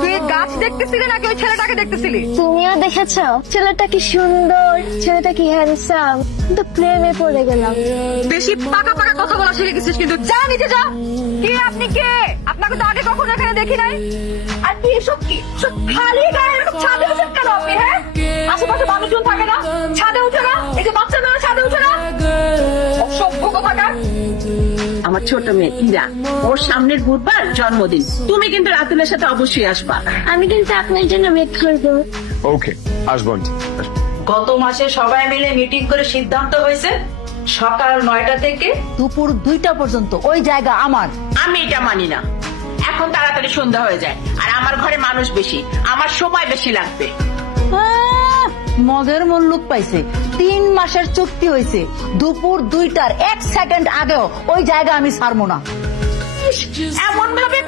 তুই গাছ দেখতেছিলি নাকি ওই ছেলেটাকে দেখতেছিলি? তুমিও দেখেছো ছেলেটা কি সুন্দর, ছেলেটা কি হ্যান্ডসাম, কিন্তু প্রেমে পড়ে গেলাম। বেশি পাকা পাকা কথা বলা শিখে গেছিস কিন্তু। যা নিচে যা। কে আপনি? কে আপনাকে তো আগে কখনো এখানে দেখি নাই। আর কি এসব কি সব খালি গায়ে এরকম ছাদে উঠেন কেন আপনি? হ্যাঁ, আশেপাশে মানুষজন থাকে না? ছাদে উঠে না? এই যে বাচ্চা মেয়েরা ছাদে উঠে না? অসভ্য কথাকার। আমার ছোট মেয়ে ইরা, ওর সামনের বুধবার জন্মদিন। তুমি কিন্তু রাতুলের সাথে অবশ্যই আসবা। আমি কিন্তু আপনার জন্য ওয়েট করবো। ওকে, আসবো আন্টি। গত মাসে সবাই মিলে মিটিং করে সিদ্ধান্ত হয়েছে সকাল 9টা থেকে দুপুর 2টা পর্যন্ত ওই জায়গা আমার। আমি এটা মানি না। এখন তাড়াতাড়ি সন্ধ্যা হয়ে যায়, আর আমার ঘরে মানুষ বেশি, আমার সময় বেশি লাগবে। মগের মূল্য পাইছে। 3 মাসের চুক্তি হয়েছে, দুপুর 2টার 1 সেকেন্ড আগেও ওই জায়গা আমি ছাড়বো না। এমন ভাবে